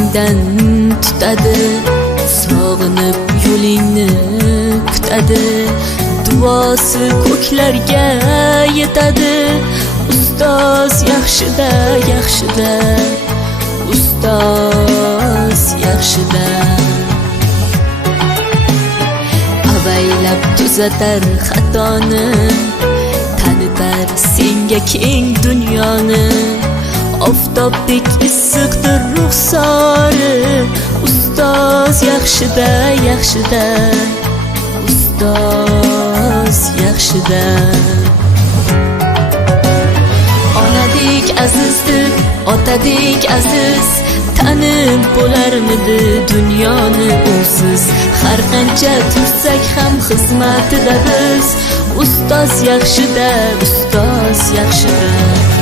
izingdan tutadi, sog'inib yo'lingni kutadi, duosi ko'klarga yetadi. Ustoz yaxshida, yaxshida, ustoz yaxshida. Avaylab tuzatar xatoni, tanitar senga keng dunyoni. Oftobdek issiqdir ruxsori, ustoz yaxshida, yaxshida, ustoz yaxshida. Onadek azizdir, otadek aziz, tanib bo'larmidi dunyoni usiz. Har qancha tursak ham xizmatida biz, ustoz yaxshida, ustoz yaxshida.